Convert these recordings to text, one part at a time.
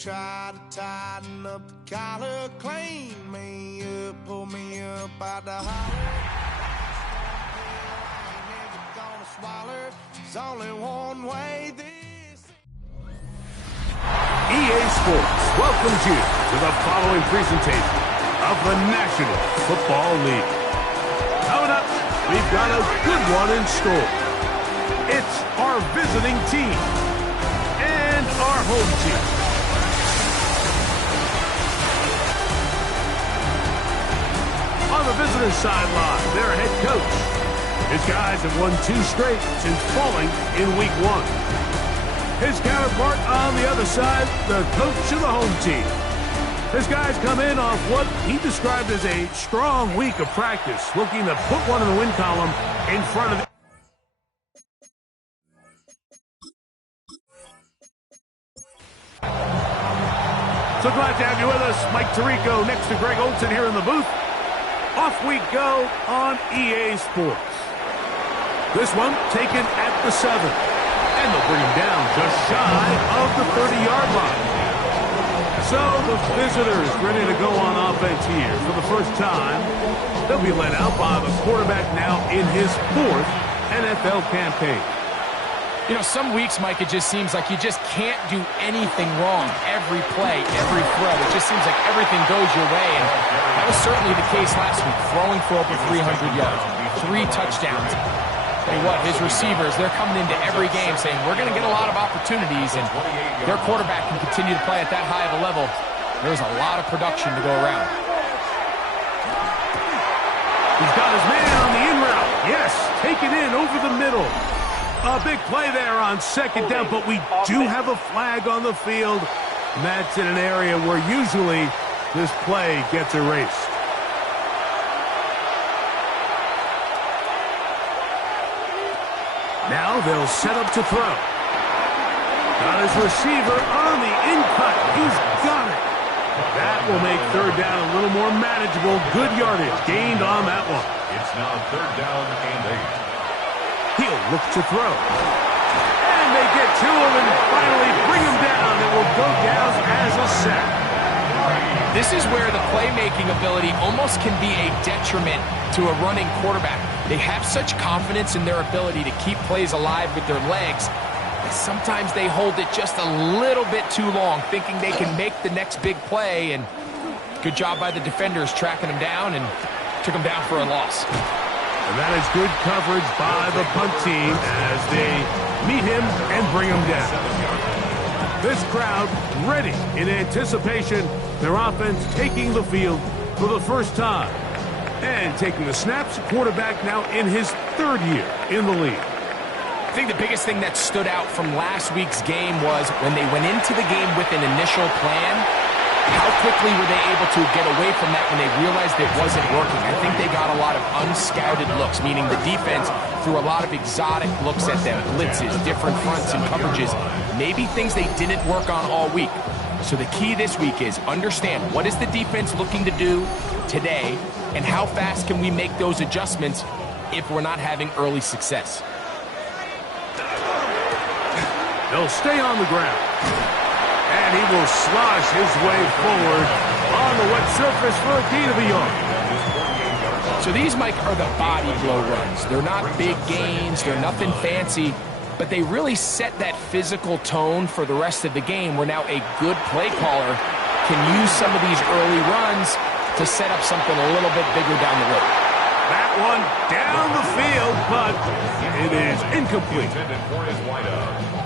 try to tighten up the collar, clean me up, pull me up out the holler. I ain't never gonna swallow. There's only one way this. EA Sports welcomes you to the following presentation of the National Football League. Coming up, we've got a good one in store. It's our visiting team and our home team. On the visitor's sideline, their head coach. His guys have won 2 straight since falling in Week 1. His counterpart on the other side, the coach of the home team. His guys come in off what he described as a strong week of practice, looking to put one in the win column in front of the... So glad to have you with us. Mike Tirico next to Greg Olson here in the booth. Off we go on EA Sports. This one taken at the 7. And they'll bring him down just shy of the 30-yard line. So the visitors ready to go on offense here for the first time. They'll be led out by the quarterback now in his 4th NFL campaign. You know, some weeks, Mike, it just seems like you just can't do anything wrong. Every play, every throw, it just seems like everything goes your way. And that was certainly the case last week, throwing for over 300 yards, 3 touchdowns. Tell you what, his receivers, they're coming into every game saying, we're going to get a lot of opportunities, and their quarterback can continue to play at that high of a level. There's a lot of production to go around. He's got his man on the in route. Yes, take it in over the middle. A big play there on second down, but we do have a flag on the field. And that's in an area where usually this play gets erased. Now they'll set up to throw. Got his receiver on the in-cut. He's got it. That will make third down a little more manageable. Good yardage gained on that one. It's now 3rd down and 8. He'll look to throw. And they get to him and finally bring him down. It will go down as a sack. This is where the playmaking ability almost can be a detriment to a running quarterback. They have such confidence in their ability to keep plays alive with their legs. Sometimes they hold it just a little bit too long, thinking they can make the next big play. And good job by the defenders tracking him down and took him down for a loss. And that is good coverage by the punt team as they meet him and bring him down. This crowd ready in anticipation. Their offense taking the field for the first time. And taking the snaps, quarterback now in his 3rd year in the league. I think the biggest thing that stood out from last week's game was when they went into the game with an initial plan, how quickly were they able to get away from that when they realized it wasn't working? I think they got a lot of unscouted looks, meaning the defense threw a lot of exotic looks at them, blitzes, different fronts and coverages, maybe things they didn't work on all week. So the key this week is understand what is the defense looking to do today and how fast can we make those adjustments if we're not having early success. They'll stay on the ground. And he will slosh his way forward on the wet surface for a gain of a yard. So these, Mike, are the body blow runs. They're not big gains. They're nothing fancy. But they really set that physical tone for the rest of the game where now a good play caller can use some of these early runs to set up something a little bit bigger down the road. That one down the field, but it is incomplete.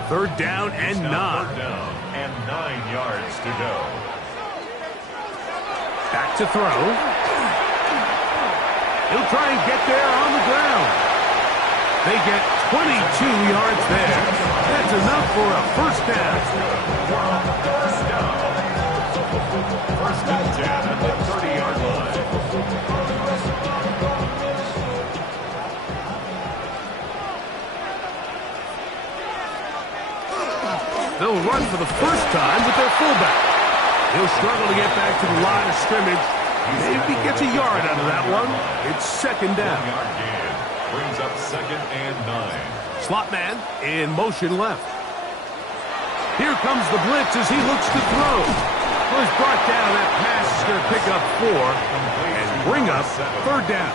3rd down and 9. 9 yards to go. Back to throw. He'll try and get there on the ground. They get 22 yards there. That's enough for a first down. First and 10 at the 30-yard line. They'll run for the first time with their fullback. He'll struggle to get back to the line of scrimmage. Maybe gets a yard out of that one. It's 2nd down. Brings up 2nd and 9. Slot man in motion left. Here comes the blitz as he looks to throw. Was brought down. That pass is going to pick up 4 and bring up third down.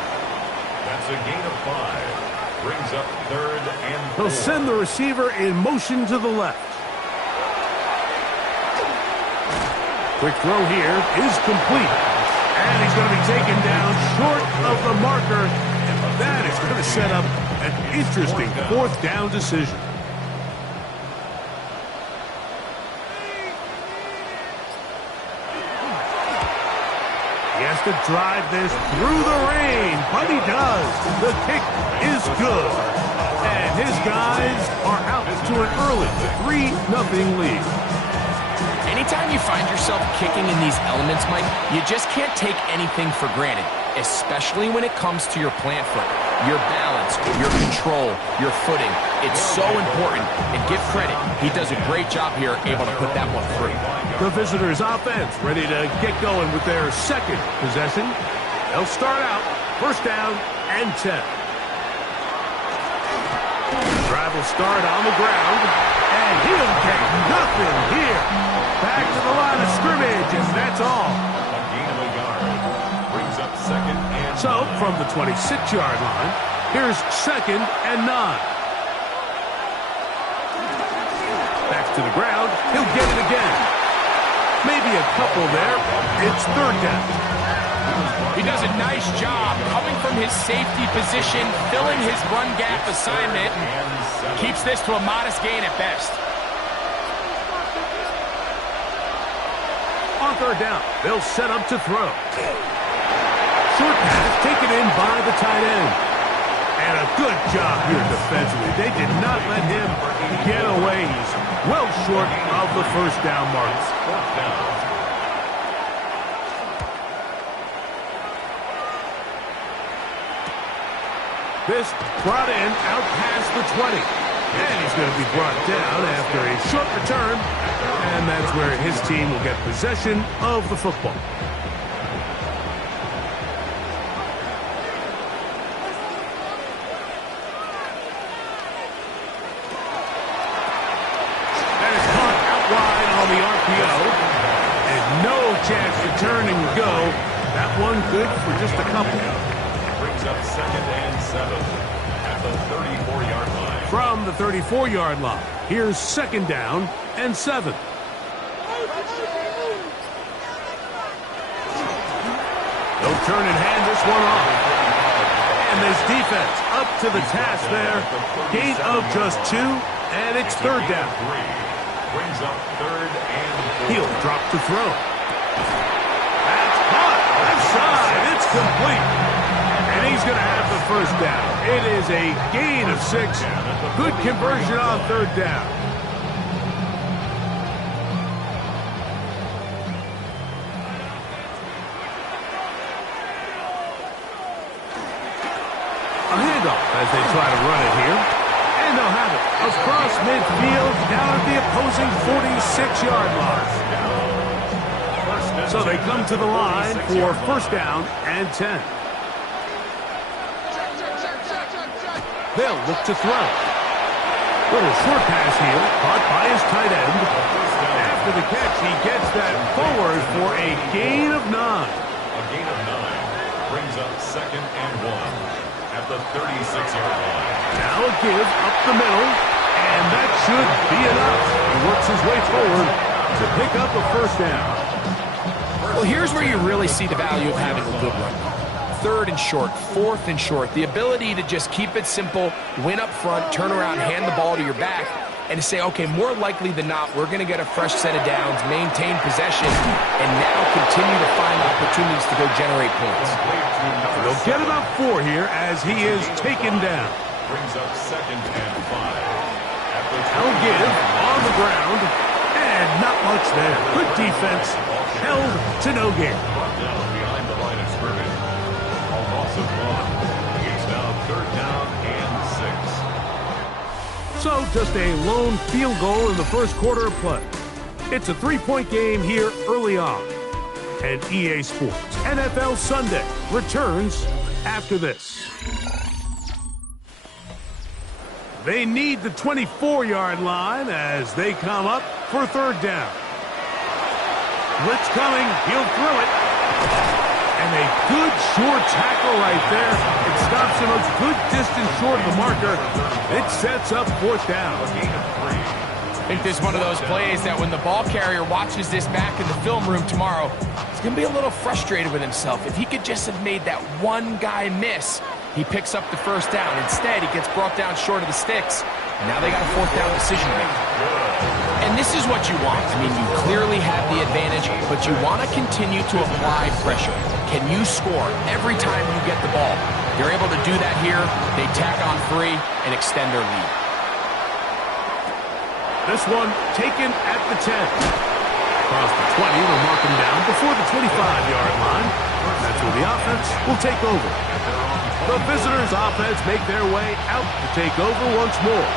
That's a gain of 5. Brings up third and 4. He'll send the receiver in motion to the left. Quick throw here is complete. And he's going to be taken down short of the marker. And that is going to set up an interesting fourth down decision. He has to drive this through the rain, but he does. The kick is good. And his guys are out to an early 3-0 lead. Anytime you find yourself kicking in these elements, Mike, you just can't take anything for granted, especially when it comes to your plant foot, your balance, your control, your footing. It's so important, and give credit. He does a great job here, able to put that one through. The visitors' offense ready to get going with their second possession. They'll start out first down and 10. The drive will start on the ground, and he'll get nothing here. Back to the line of scrimmage, and that's all. A gain of a yard. Brings up second and 9. So, from the 26-yard line, here's second and 9. Back to the ground. He'll get it again. Maybe a couple there. It's third down. He does a nice job coming from his safety position, filling his run gap assignment, and keeps this to a modest gain at best. On third down, they'll set up to throw. Short pass taken in by the tight end. And a good job here defensively. They did not let him get away. He's well short of the first down mark. This brought in out past the 20. And he's going to be brought down after a short return. And that's where his team will get possession of the football. And it's caught out wide on the RPO. And no chance to turn and go. That one good for just a couple. Brings up second and 7 at the 34-yard line. From the 34-yard line, here's second down and 7. They'll turn and hand this one off. And this defense up to the task there. Gain of just 2, and it's third down. Brings up third and 4. He'll drop to throw. That's caught. Left side. It's complete. And he's going to have the first down. It is a gain of 6. Good conversion on third down. A handoff as they try to run it here. And they'll have it across midfield down at the opposing 46-yard line. So they come to the line for first down and 10. They'll look to throw. Little short pass here, caught by his tight end. After the catch, he gets that forward for a gain of 9. A gain of 9 brings up second and 1 at the 36-yard line. Now a give up the middle, and that should be enough. He works his way forward to pick up a first down. Well, here's where you really see the value of having a good run. Third and short, fourth and short, the ability to just keep it simple, win up front, turn around, hand the ball to your back, and to say, okay, more likely than not, we're going to get a fresh set of downs, maintain possession, and now continue to find opportunities to go generate points. They'll get about 4 here as he is taken down. Brings up second and 5. They'll give on the ground, and not much there. Good defense, held to no gain. Behind the line of scrimmage. Loss of 1. It's now third down and 6. So just a lone field goal in the first quarter of play. It's a 3-point game here early on. And EA Sports NFL Sunday returns after this. They need the 24-yard line as they come up for third down. Blitz coming. He'll throw it. And a good short tackle right there. It stops him a good distance short of the marker. It sets up fourth down. I think this is one of those plays that when the ball carrier watches this back in the film room tomorrow, he's going to be a little frustrated with himself. If he could just have made that one guy miss, he picks up the first down. Instead, he gets brought down short of the sticks. And now they got a fourth down decision to make. And this is what you want. I mean, you clearly have the advantage, but you want to continue to apply pressure. Can you score every time you get the ball? They're able to do that here. They tack on 3 and extend their lead. This one taken at the 10. Across the 20, they'll mark him down before the 25-yard line. That's where the offense will take over. The visitors' offense make their way out to take over once more.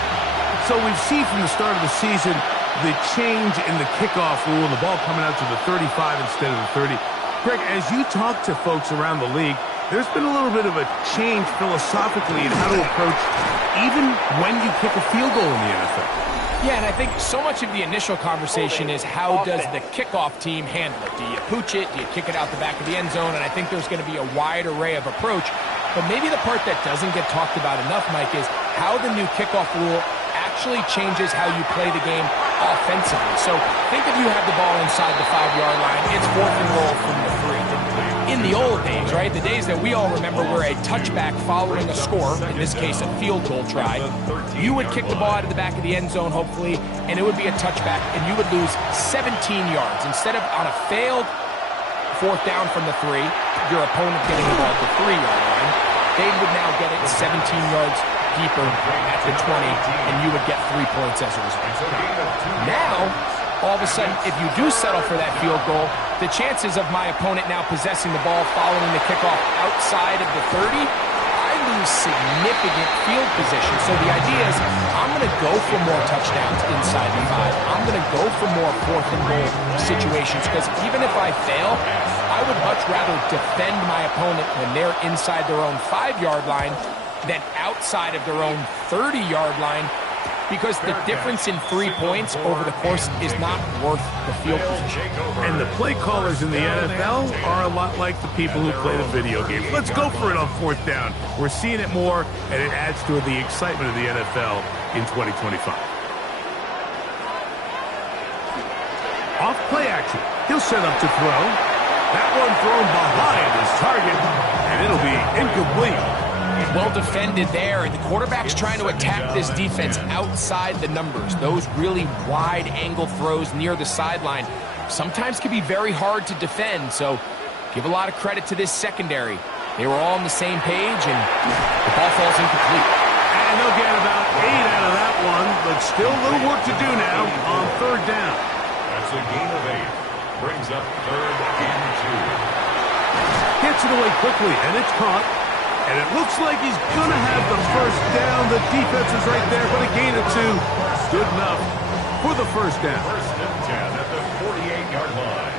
So we've seen from the start of the season the change in the kickoff rule and the ball coming out to the 35 instead of the 30. Greg, as you talk to folks around the league, there's been a little bit of a change philosophically in how to approach even when you kick a field goal in the NFL. Yeah, and I think so much of the initial conversation is how does the kickoff team handle it? Do you pooch it? Do you kick it out the back of the end zone? And I think there's going to be a wide array of approach. But maybe the part that doesn't get talked about enough, Mike, is how the new kickoff rule actually changes how you play the game offensively. So think if you have the ball inside the 5-yard line, it's 4th and goal from the 3. In the old days, right, the days that we all remember were a touchback following a score, in this case a field goal try, you would kick the ball out of the back of the end zone, hopefully, and it would be a touchback, and you would lose 17 yards. Instead of on a failed 4th down from the 3, your opponent getting the ball at the 3-yard line, they would now get it 17 yards deeper at the 20, and you would get 3 points as a result. Now, all of a sudden, if you do settle for that field goal, the chances of my opponent now possessing the ball following the kickoff outside of the 30, I lose significant field position. So the idea is I'm going to go for more touchdowns inside the 5. I'm going to go for more 4th and goal situations because even if I fail, I would much rather defend my opponent when they're inside their own 5-yard line than outside of their own 30-yard line, because the difference in 3 points over the course is not worth the field position. And the play callers in the NFL are a lot like the people who play the video game. Let's go for it on 4th down. We're seeing it more, and it adds to the excitement of the NFL in 2025. Off play action. He'll set up to throw. That one thrown behind his target, and it'll be incomplete. Well defended there, and the quarterback's trying to attack this defense outside the numbers. Those really wide angle throws near the sideline sometimes can be very hard to defend, so give a lot of credit to this secondary. They were all on the same page, and the ball falls incomplete. And they'll get about 8 out of that one, but still a little work to do now on 3rd down. That's a gain of 8. Brings up 3rd and 2. Gets it away quickly, and it's caught. And it looks like he's going to have the first down. The defense is right there, but a gain of 2. Good enough for the first down. 1st and 10 at the 48-yard line.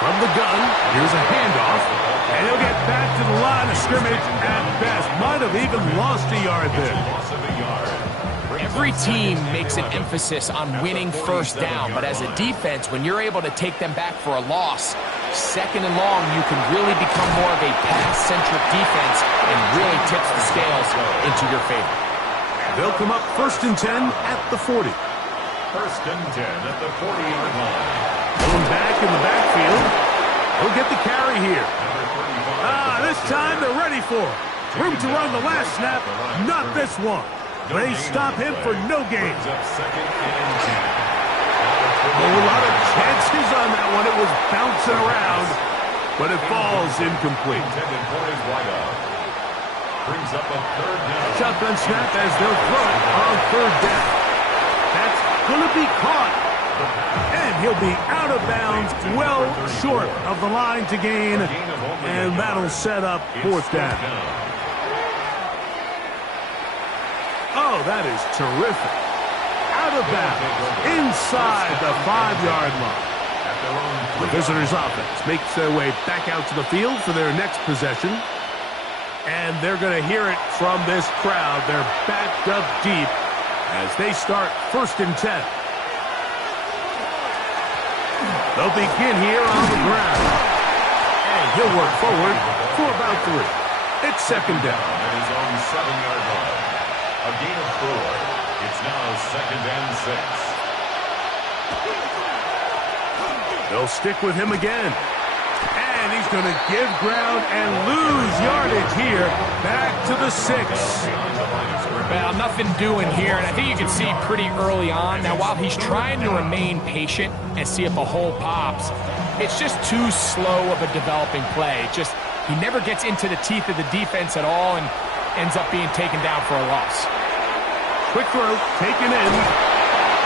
From the gun, here's a handoff. And he'll get back to the line of scrimmage at best. Might have even lost a yard there. Loss of a yard. Every team makes an emphasis on winning first down, but as a defense, when you're able to take them back for a loss, 2nd and long, you can really become more of a pass-centric defense and really tips the scales into your favor. They'll come up 1st and 10 at the 40. 1st and 10 at the 40-yard line. Going back in the backfield. He'll get the carry here. This time they're ready for it. Room to run the last snap, not this one. They stop him for no gain. Brings up 2nd and 10. A lot of chances on that one. It was bouncing around, but it falls incomplete. Intended for his wideout. Brings up a 3rd down. Shotgun snap as they'll throw it on 3rd down. That's going to be caught. And he'll be out of bounds, well short of the line to gain. And that'll set up 4th down. Oh, that is terrific. Out of bounds, inside the 5-yard line. The visitors' offense makes their way back out to the field for their next possession. And they're going to hear it from this crowd. They're backed up deep as they start 1st and 10. They'll begin here on the ground. And he'll work forward for about 3. It's 2nd down. At his own 7-yard line. A gain of 4. It's now 2nd and 6. They'll stick with him again. And he's going to give ground and lose yardage here. Back to the 6. Well, nothing doing here, and I think you can see pretty early on. Now, while he's trying to remain patient and see if a hole pops, it's just too slow of a developing play. He never gets into the teeth of the defense at all and ends up being taken down for a loss. Quick throw, taken in,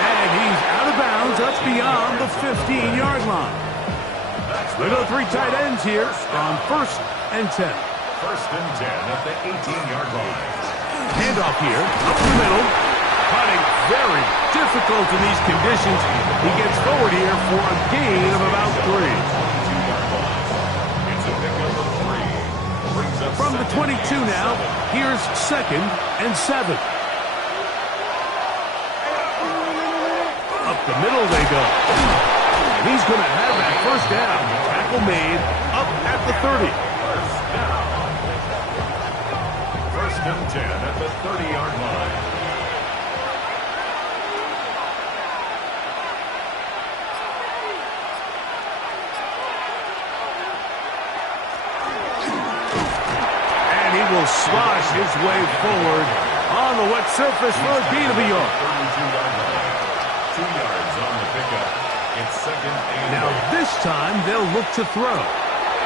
and he's out of bounds up beyond the 15-yard line. We go 3 tight ends here on 1st and 10. 1st and 10 at the 18-yard line. Handoff here, up the middle. Putting very difficult in these conditions. He gets forward here for a gain of about 3. It's a pickup of 3. Brings up from the 22 now, here's 2nd and 7. Up the middle they go. And he's going to have that 1st down. Tackle made up at the 30. 1st and 10 at the 30-yard line. And he will slosh his way forward on the wet surface for a gain of a yard. 32-yard line. 2 yards on the pickup. It's 2nd and Now this time they'll look to throw.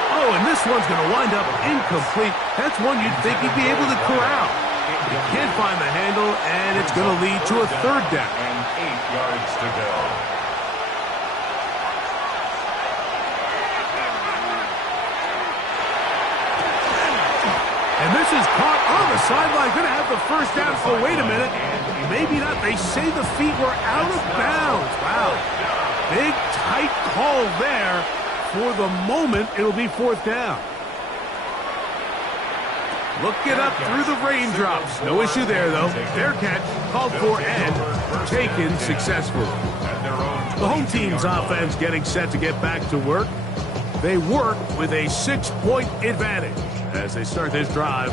Oh, and this one's going to wind up incomplete. That's one you'd think he'd be able to corral. He can't find the handle, and it's going to lead to a 3rd down. And 8 yards to go. And this is caught on the sideline. Going to have the 1st down. Oh, wait a minute. Maybe not. They say the feet were out of bounds. Wow. Big, tight call there. For the moment, it'll be 4th down. Look it up through the raindrops. No issue there, though. Fair catch, called for and taken successfully. The home team's offense getting set to get back to work. They work with a 6-point advantage as they start this drive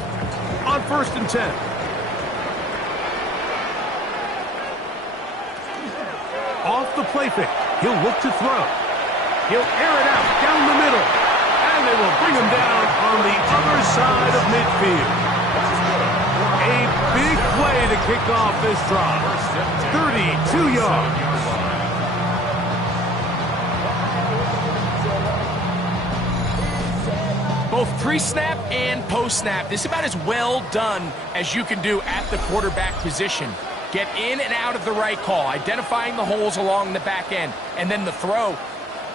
on 1st and 10. Off the play fake. He'll look to throw. He'll air it out down the middle. And they will bring him down on the other side of midfield. A big play to kick off this drive. 32 yards. Both pre-snap and post-snap, this is about as well done as you can do at the quarterback position. Get in and out of the right call, identifying the holes along the back end, and then the throw.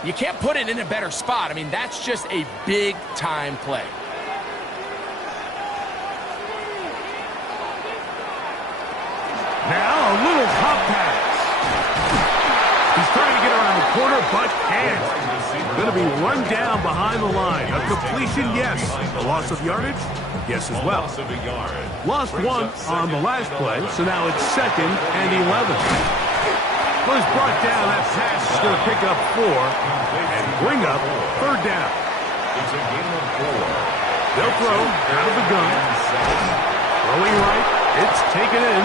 You can't put it in a better spot. I mean, that's just a big-time play. Now a little pop pass. He's trying to get around the corner, but can't. Going to be run down behind the line. A completion, yes. A loss of yardage? Yes as well. Lost 1 on the last play, so now it's 2nd and 11. Was brought down. That pass is going to pick up 4 and bring up 3rd down. It's a gain of 4. They'll throw out of the gun. Throwing right. It's taken in.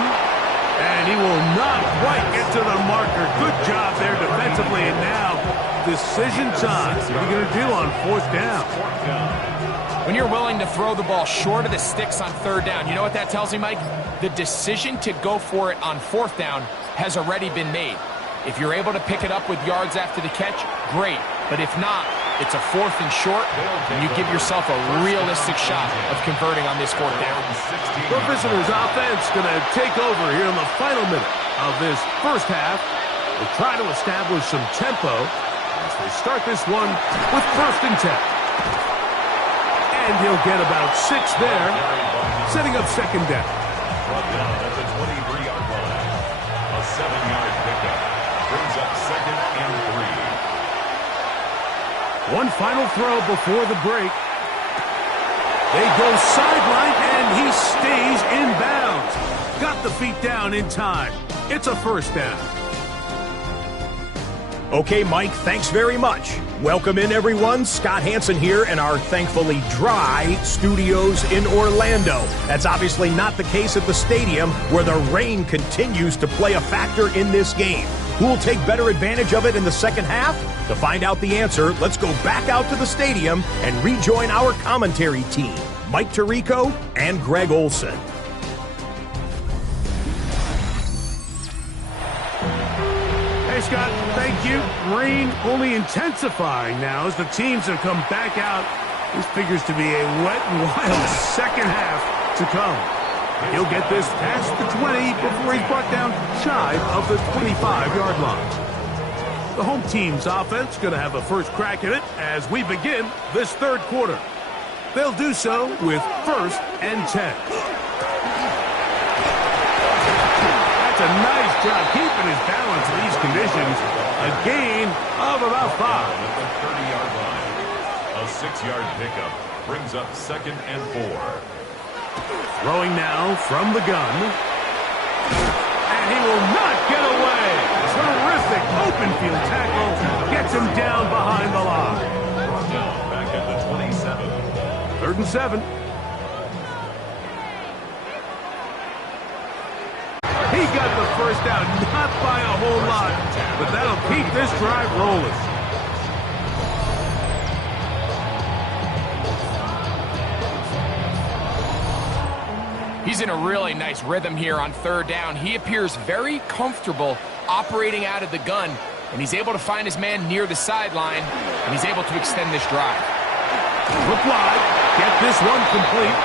And he will not quite get to the marker. Good job there defensively. And now decision time. What are you going to do on 4th down? When you're willing to throw the ball short of the sticks on 3rd down, you know what that tells me, Mike? The decision to go for it on 4th down has already been made. If you're able to pick it up with yards after the catch, great. But if not, it's a 4th and short, and you give yourself a realistic shot of converting on this 4th down. The visitors' offense going to take over here in the final minute of this first half. They'll try to establish some tempo as they start this one with 1st and 10. And he'll get about 6 there, setting up 2nd down. Brought down at the 23-yard line. A 7-yard pickup brings up 2nd and 3. One final throw before the break. They go sideline, and he stays in bounds. Got the feet down in time. It's a first down. Okay, Mike, thanks very much. Welcome in, everyone. Scott Hansen here in our thankfully dry studios in Orlando. That's obviously not the case at the stadium, where the rain continues to play a factor in this game. Who will take better advantage of it in the second half? To find out the answer, let's go back out to the stadium and rejoin our commentary team, Mike Tirico and Greg Olson. Hey, Scott, thank you. Rain only intensifying now as the teams have come back out. This figures to be a wet and wild second half to come. He'll get this past the 20 before he's brought down shy of the 25-yard line. The home team's offense going to have a first crack at it as we begin this third quarter. They'll do so with 1st and 10. That's a nice job keeping his balance in these conditions. A gain of about 5. At the 30-yard line. A 6-yard pickup brings up 2nd and 4. Throwing now from the gun. And he will not get away. Terrific open field tackle. Gets him down behind the line. Down back at the 27. 3rd and 7. He got the first down, not by a whole lot, but that'll keep this drive rolling. He's in a really nice rhythm here on 3rd down. He appears very comfortable operating out of the gun, and he's able to find his man near the sideline, and he's able to extend this drive. Look wide, get this one complete.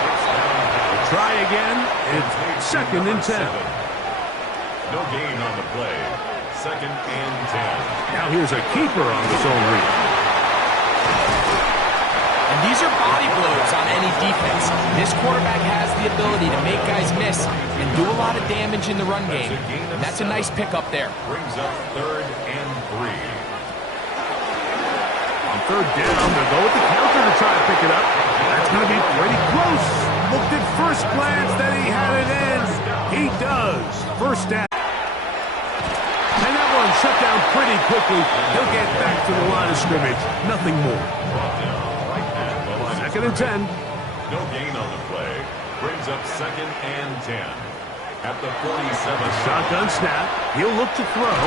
Try again. It's 2nd and 10. No gain on the play. 2nd and 10. Now here's a keeper on the zone read. And these are body blows on any defense. This quarterback has the ability to make guys miss and do a lot of damage in the run game. And that's a nice pickup there. Brings up 3rd and 3. On 3rd down, they'll go with the counter to try to pick it up. That's going to be pretty close. Looked at first glance that he had it in. He does. First down. And that one shut down pretty quickly. He'll get back to the line of scrimmage. Nothing more. 2nd and 10. No gain on the play. Brings up 2nd and 10. At the 47. Shotgun snap. He'll look to throw.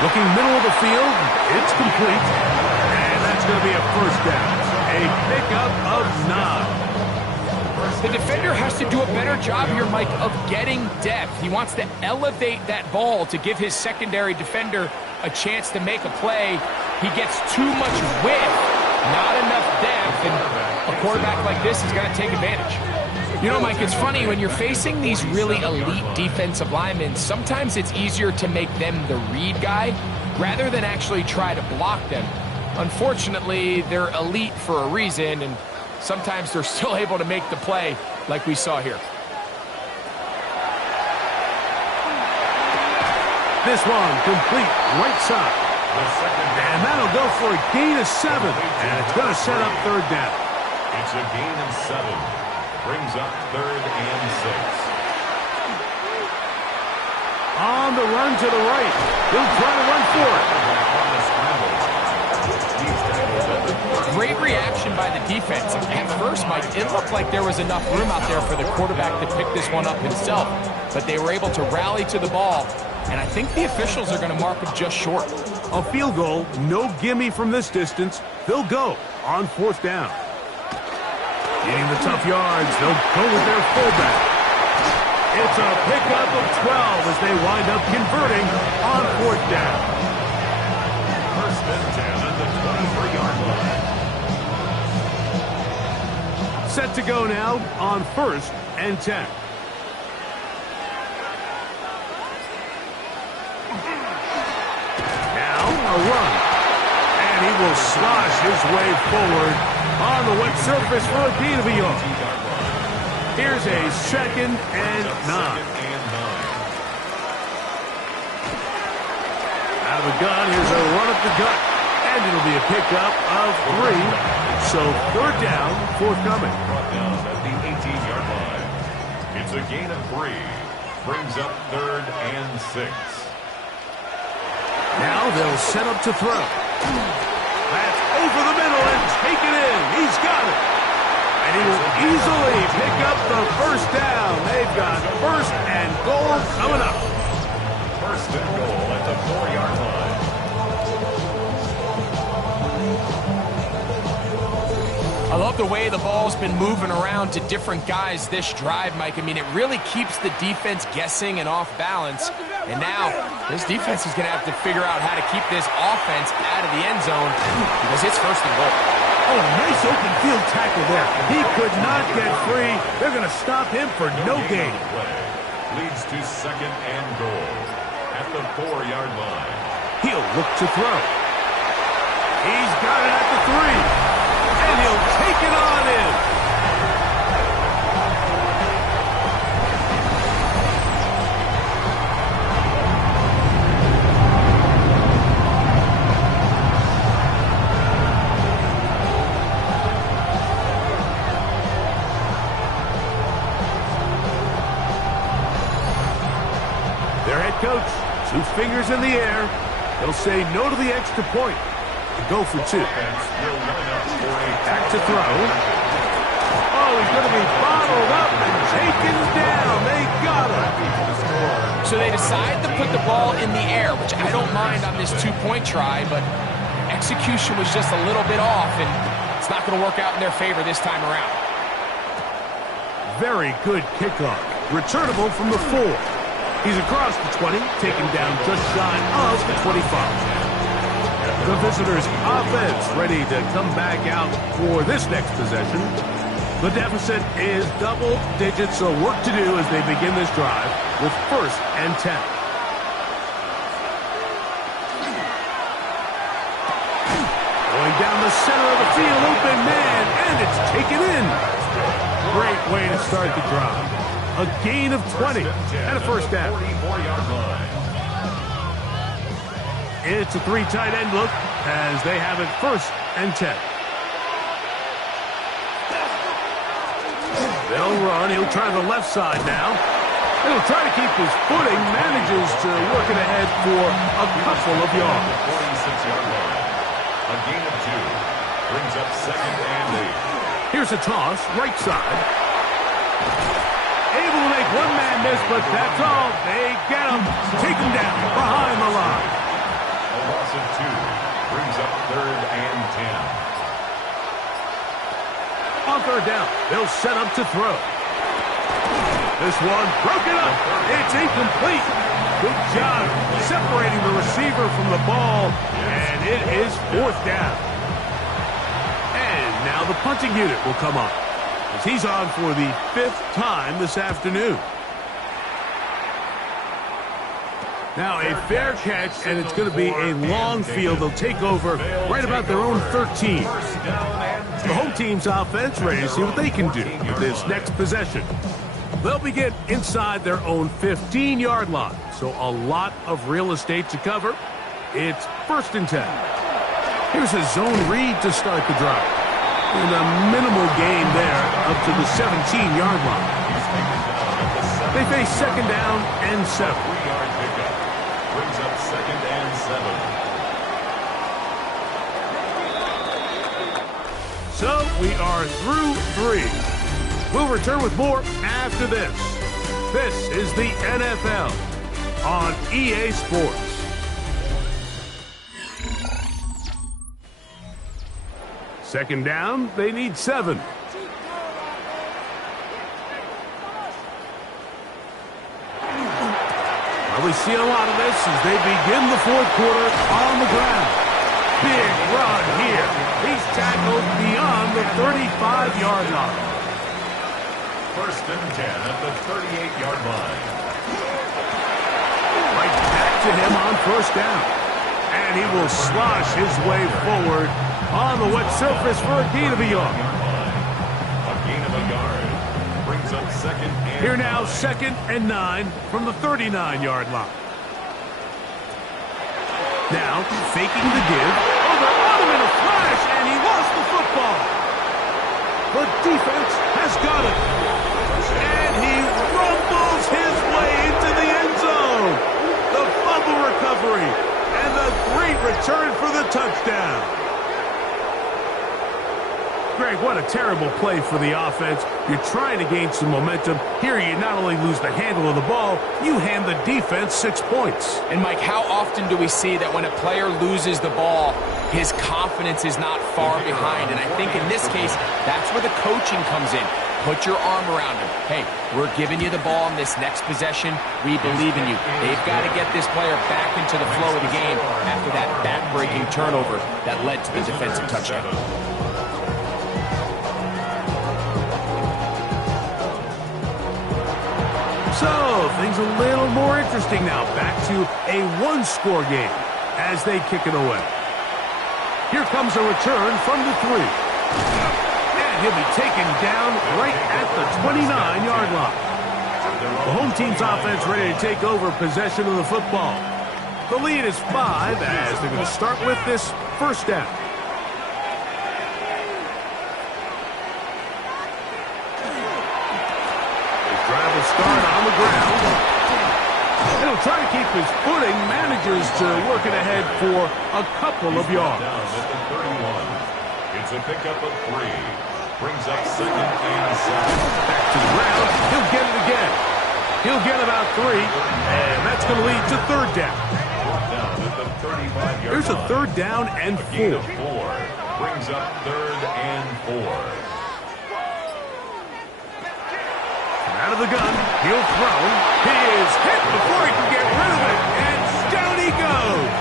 Looking middle of the field. It's complete. And that's going to be a first down. A pickup of 9. The defender has to do a better job here, Mike, of getting depth. He wants to elevate that ball to give his secondary defender a chance to make a play. He gets too much width, not enough depth, and a quarterback like this is going to take advantage. You know, Mike, it's funny, when you're facing these really elite defensive linemen, sometimes it's easier to make them the read guy rather than actually try to block them. Unfortunately, they're elite for a reason, and sometimes they're still able to make the play like we saw here. This one complete right side. And that'll go for a gain of 7. And it's going to set up 3rd down. It's a gain of 7. Brings up 3rd and 6. On the run to the right. He'll try to run for it. Great reaction by the defense. At first, Mike, it looked like there was enough room out there for the quarterback to pick this one up himself. But they were able to rally to the ball. And I think the officials are going to mark him just short. A field goal, no gimme from this distance. They'll go on 4th down. Getting the tough yards, they'll go with their fullback. It's a pickup of 12 as they wind up converting on 4th down. 1st and 10 at the 23-yard line. Set to go now on 1st and 10. Now a run. And he will slosh his way forward on the wet surface for a gain of a yard. Here's a 2nd and 9. Out of the gun, here's a run up the gut. And it'll be a pickup of 3. So third down, forthcoming. Brought down at the 18-yard line. It's a gain of 3. Brings up 3rd and 6. Now they'll set up to throw. That's over the middle and taken in. He's got it. And he will easily pick up the first down. They've got first and goal coming up. First and goal at the 4-yard line. I love the way the ball's been moving around to different guys this drive, Mike. I mean, it really keeps the defense guessing and off balance. And now this defense is going to have to figure out how to keep this offense out of the end zone because it's first and goal. Oh, nice open field tackle there. He could not get free. They're going to stop him for no gain. Leads to second and goal at the 4-yard line. He'll look to throw. He's got it at the 3. And he'll take it on in. Their head coach, 2 fingers in the air. He'll say no to the extra point and go for 2. Back to throw. Oh, he's going to be bottled up and taken down. They got him. So they decide to put the ball in the air, which I don't mind on this 2-point try, but execution was just a little bit off, and it's not going to work out in their favor this time around. Very good kickoff. Returnable from the 4. He's across the 20, taken down just shy of the 25. The visitors' offense ready to come back out for this next possession. The deficit is double digits, so work to do as they begin this drive with first and 10. Going down the center of the field, open man, and it's taken in. Great way to start the drive. A gain of 20 and a first down. 44-yard line. It's a 3 tight end look as they have it first and 10. They'll run. He'll try the left side now. He'll try to keep his footing. Manages to work it ahead for a couple of yards. 46-yard line. A gain of 2. Brings up second and 8. Here's a toss, right side. Able to make one man miss, but that's all. They get him. Take him down behind the line. A loss of 2. Brings up third and 10. On third down, they'll set up to throw. This one broken up. It's incomplete. Good job separating the receiver from the ball, and it is fourth down. And now the punting unit will come on as he's on for the 5th time this afternoon. Now a fair catch, and it's going to be a long field. They'll take over right about their own 13. The home team's offense ready to see what they can do with this next possession. They'll begin inside their own 15-yard line, so a lot of real estate to cover. It's first and 10. Here's a zone read to start the drive. And a minimal gain there up to the 17-yard line. They face second down and 7. 3-yard pickup. Brings up second and 7. So we are through 3. We'll return with more after this. This is the NFL on EA Sports. Second down, they need 7. Well, we see a lot of this as they begin the 4th quarter on the ground. Big run here. He's tackled beyond the 35-yard line. First and 10 at the 38-yard line. Right back to him on first down. And he will slosh his way forward on the wet surface for a gain of a yard. A gain of a yard. Brings up second and Here now, second and 9 from the 39-yard line. Now, faking the give. Oh, they're on him in a flash, And he lost the football. The defense has got it. And he rumbles his way into the end zone. The fumble recovery. And the great return for the touchdown. Greg, what a terrible play for the offense. You're trying to gain some momentum. Here you not only lose the handle of the ball, you hand the defense 6 points. And Mike, how often do we see that when a player loses the ball, his confidence is not far behind? And I think in this case, that's where the coaching comes in. Put your arm around him. Hey, we're giving you the ball in this next possession. We believe in you. They've got to get this player back into the flow of the game after that back-breaking turnover that led to the defensive touchdown. So, things a little more interesting now. Back to a one-score game as they kick it away. Here comes a return from the 3. And he'll be taken down right at the 29-yard line. The home team's offense ready to take over possession of the football. The lead is 5 as they're going to start with this first down. Drive will start on the ground. He'll try to keep his footing, manages to work it ahead for a couple of yards. Down at the 31. It's a pickup of 3. Brings up 2nd and 7. Back to the ground. He'll get it again. He'll get about 3, and that's going to lead to 3rd down. Down at the 35-yard Here's a line. 3rd down and 4. Gain of 4. Brings up 3rd and 4. Out of the gun, he'll throw. He is hit before he can get rid of it, and down he goes.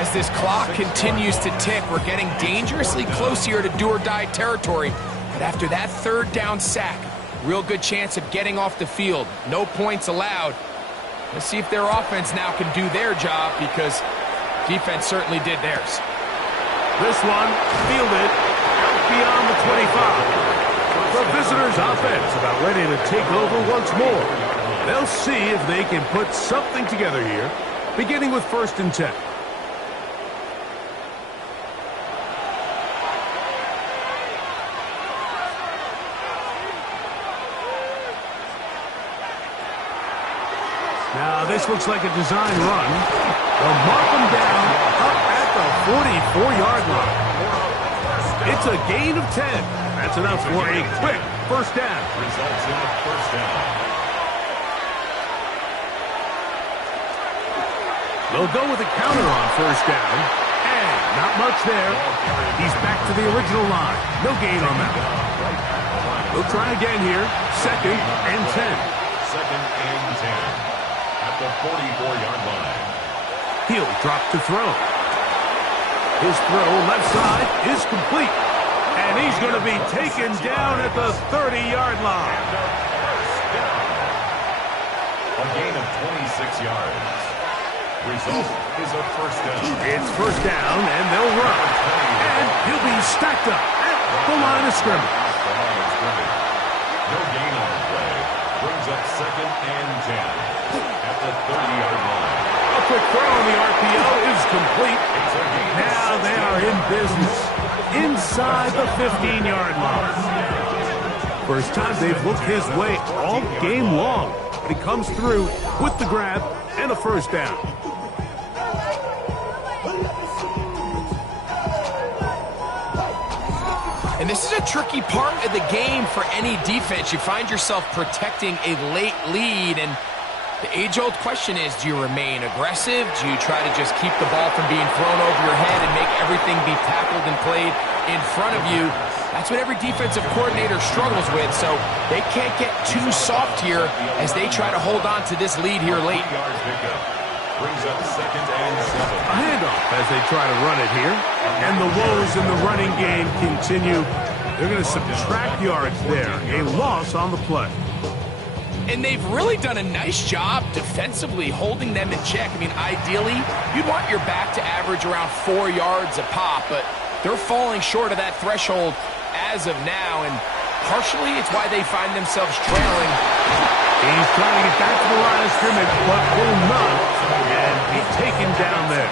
As this clock continues to tick, we're getting dangerously close here to do-or-die territory. But after that 3rd down sack, real good chance of getting off the field. No points allowed. Let's see if their offense now can do their job, because defense certainly did theirs. This one fielded out beyond the 25. The visitors' offense about ready to take over once more. They'll see if they can put something together here, beginning with 1st and 10. Now, this looks like a design run. They'll mark them down up at the 44-yard line. It's a gain of 10. That's enough for a quick 1st down. Results in a 1st down. They'll go with a counter on 1st down. And not much there. He's back to the original line. No gain on that one. They'll try again here. 2nd and 10. 2nd and 10. At the 44-yard line. He'll drop to throw. His throw left side is complete. And he's going to be taken down at the 30-yard line. A gain of 26 yards. Result is a 1st down. It's 1st down, and they'll run. And he'll be stacked up at the line of scrimmage. No gain on the play. Brings up 2nd and 10 at the 30-yard line. A quick throw on the RPO is complete. Now they are in business inside the 15-yard line. First time they've looked his way all game long, but he comes through with the grab and a 1st down. And this is a tricky part of the game for any defense. You find yourself protecting a late lead, and the age-old question is, do you remain aggressive? Do you try to just keep the ball from being thrown over your head and make everything be tackled and played in front of you? That's what every defensive coordinator struggles with, so they can't get too soft here as they try to hold on to this lead here late. Brings up 2nd and 7. A handoff as they try to run it here. And the woes in the running game continue. They're going to subtract yards there. A loss on the play. And they've really done a nice job defensively holding them in check. I mean, ideally, you'd want your back to average around 4 yards a pop, but they're falling short of that threshold as of now, and partially it's why they find themselves trailing. He's trying to get back to the line of scrimmage, but will not, and be taken down there.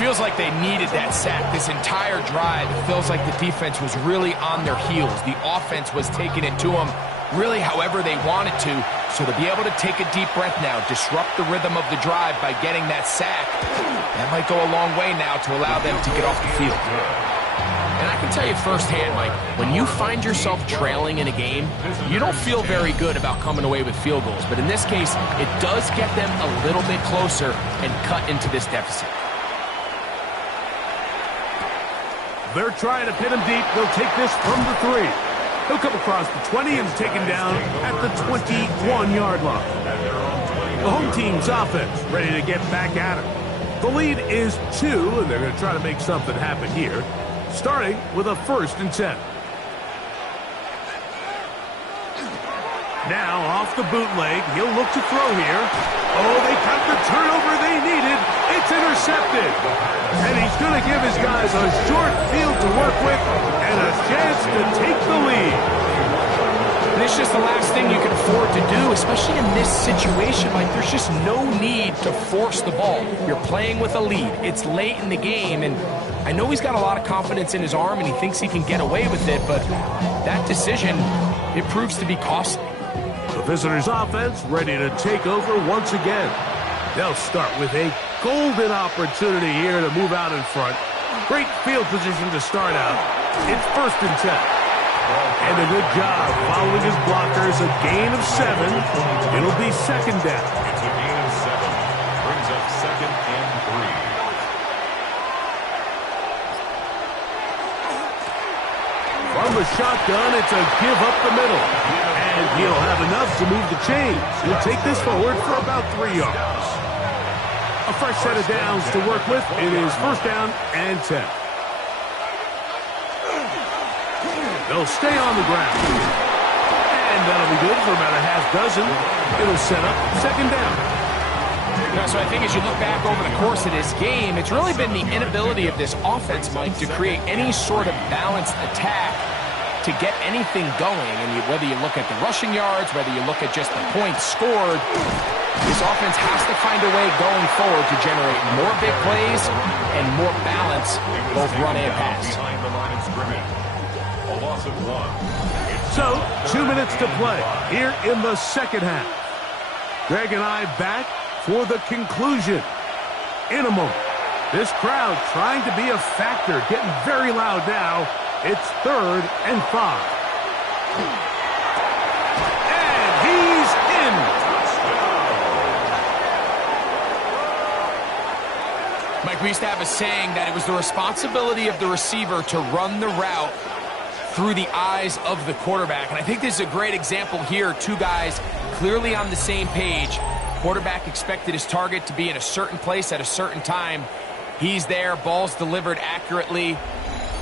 Feels like they needed that sack. This entire drive, it feels like the defense was really on their heels. The offense was taking it to them really however they wanted to. So to be able to take a deep breath now, disrupt the rhythm of the drive by getting that sack, that might go a long way now to allow them to get off the field. And I can tell you firsthand, Mike, when you find yourself trailing in a game, you don't feel very good about coming away with field goals. But in this case, it does get them a little bit closer and cut into this deficit. They're trying to pin him deep. They'll take this from the 3. He'll come across the 20 and taken down at the 21-yard line. The home team's offense ready to get back at it. The lead is 2, and they're going to try to make something happen here, starting with a 1st and 10. Now off the bootleg, he'll look to throw here. Oh, they got the turnover they needed. It's intercepted. And he's going to give his guys a short field to work with and a chance to take the lead. And it's just the last thing you can afford to do, especially in this situation. Like, there's just no need to force the ball. You're playing with a lead. It's late in the game, and I know he's got a lot of confidence in his arm, and he thinks he can get away with it, but that decision, it proves to be costly. The visitors' offense ready to take over once again. They'll start with a golden opportunity here to move out in front. Great field position to start out. It's 1st and 10. And a good job following his blockers. A gain of 7. It'll be 2nd down. It's a gain of 7. Brings up 2nd and 3. From the shotgun, it's a give up the middle. And he'll have enough to move the chains. He'll take this forward for about 3 yards. A fresh set of downs to work with. It is 1st down and 10. They'll stay on the ground. And that'll be good for about a half dozen. It'll set up 2nd down. So I think as you look back over the course of this game, it's really been the inability of this offense, Mike, to create any sort of balanced attack to get anything going. And whether you look at the rushing yards, whether you look at just the points scored, this offense has to find a way going forward to generate more big plays and more balance, both run and pass. Behind the line of scrimmage. A loss of 1. So, 2 minutes to play here in the 2nd half. Greg and I back for the conclusion in a moment. This crowd trying to be a factor, getting very loud now. It's 3rd and 5. And he's in. Mike, we used to have a saying that it was the responsibility of the receiver to run the route through the eyes of the quarterback. And I think this is a great example here. 2 guys clearly on the same page. Quarterback expected his target to be in a certain place at a certain time. He's there, ball's delivered accurately.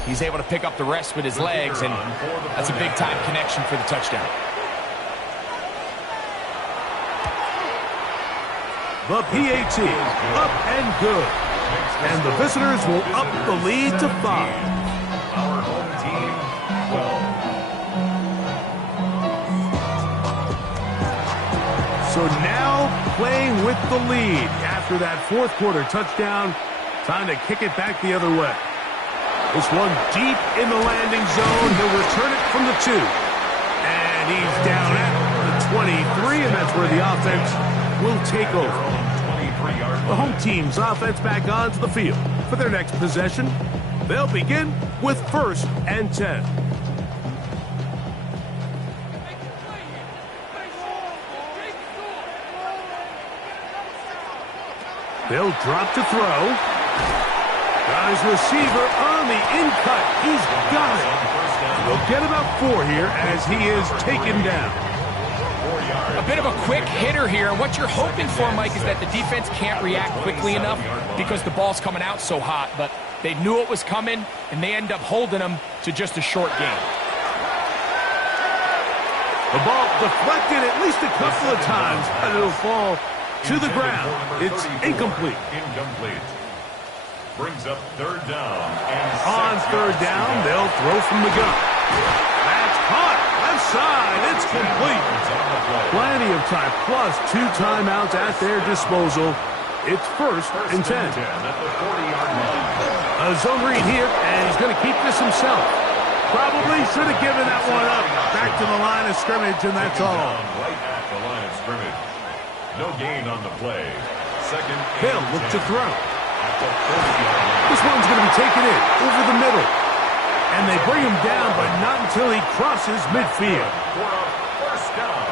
He's able to pick up the rest with his legs, and that's a big-time connection for the touchdown. The PAT, up and good. And the visitors will up the lead to 5. Our home team, 12. So now playing with the lead after that 4th quarter touchdown. Time to kick it back the other way. This one deep in the landing zone. He'll return it from the 2. And he's down at the 23, and that's where the offense will take over. The home team's offense back onto the field for their next possession. They'll begin with 1st and 10. They'll drop to throw. Got his receiver on the in-cut. He's got it. They'll get about 4 here as he is taken down. A bit of a quick hitter here, and what you're hoping for, Mike, is that the defense can't react quickly enough because the ball's coming out so hot, but they knew it was coming, and they end up holding them to just a short gain. The ball deflected at least a couple of times, and it'll fall to the ground. It's incomplete. Brings up 3rd down. And on 3rd down, they'll throw from the gun. That's caught. Left side. It's complete. Plenty of time, plus 2 timeouts at their disposal. It's first and 10. At the 40-yard line. A zone read here, and he's going to keep this himself. Probably should have given that one up. Back to the line of scrimmage, and that's all. Right at the line of scrimmage. No gain on the play. Second and Hill look 10. to throw. At the 40-yard line. This one's going to be taken in over the middle. And they bring him down, but not until he crosses midfield. For a first down.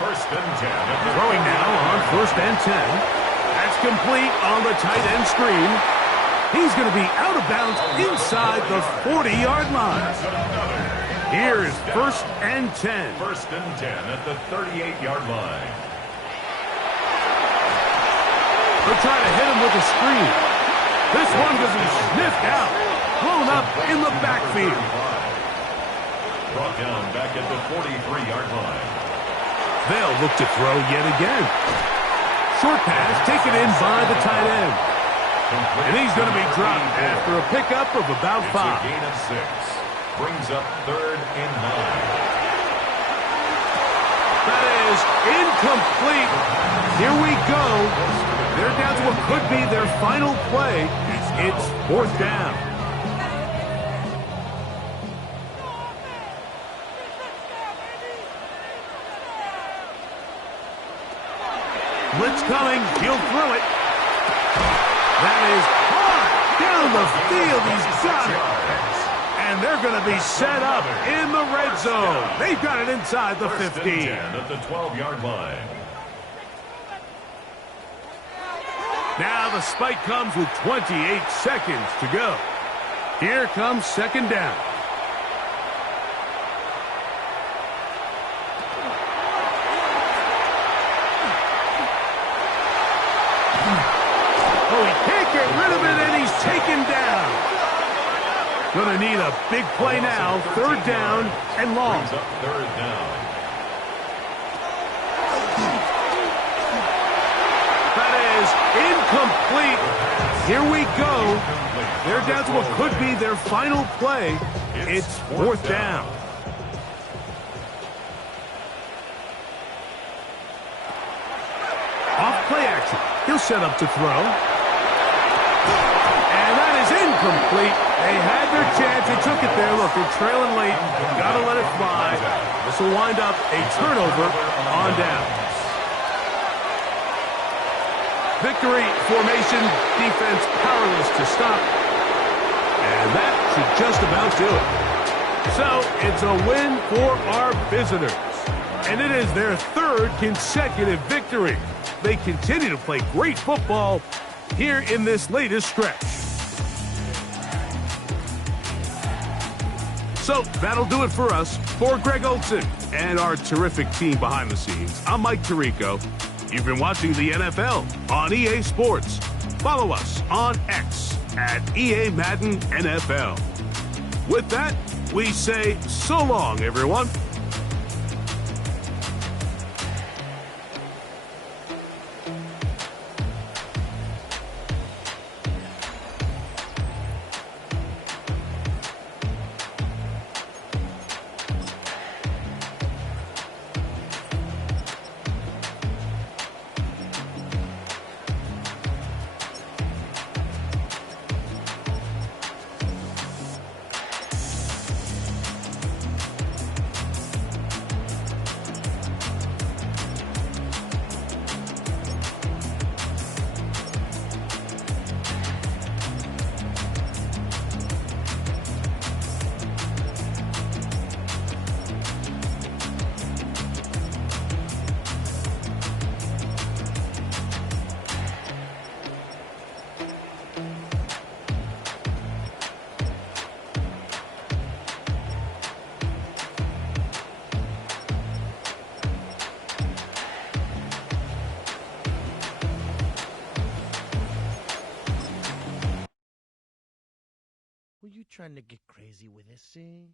First and 10. Throwing now on first and 10. That's complete on the tight end screen. He's going to be out of bounds inside the 40-yard line. Here's first and 10. First and 10 at the 38-yard line. They'll try to hit him with a screen. This one going to be sniffed out. Blown up in the backfield. Brought down back at the 43-yard line. They'll look to throw yet again. Short pass taken in by the tight end. And he's going to be dropped after a pickup of about 5. It's a gain of 6. Brings up third and 9. That is incomplete. Here we go. They're down to what could be their final play. It's fourth down. Blitz coming. He'll throw it. That is hard down the field. He's got it. And they're going to be set up in the red zone. They've got it inside the 15. First and 10 at the 12-yard line. Now the spike comes with 28 seconds to go. Here comes second down. Oh, he can't get rid of it, and he's taken down. Gonna need a big play now. Third down and long. Brings up third down. That is incomplete. Here we go. They're down to what could be their final play. It's fourth down. Off play action. He'll set up to throw. And that is incomplete. They had their chance. They took it there. Look, they're trailing late. Got to let it fly. This will wind up a turnover on down. Victory formation, defense powerless to stop. And that should just about do it. So it's a win for our visitors. And it is their third consecutive victory. They continue to play great football here in this latest stretch. So that'll do it for us. For Greg Olson and our terrific team behind the scenes, I'm Mike Tirico. You've been watching the NFL on EA Sports. Follow us on X at EA Madden NFL. With that, we say so long, everyone. Were you trying to get crazy with this, see?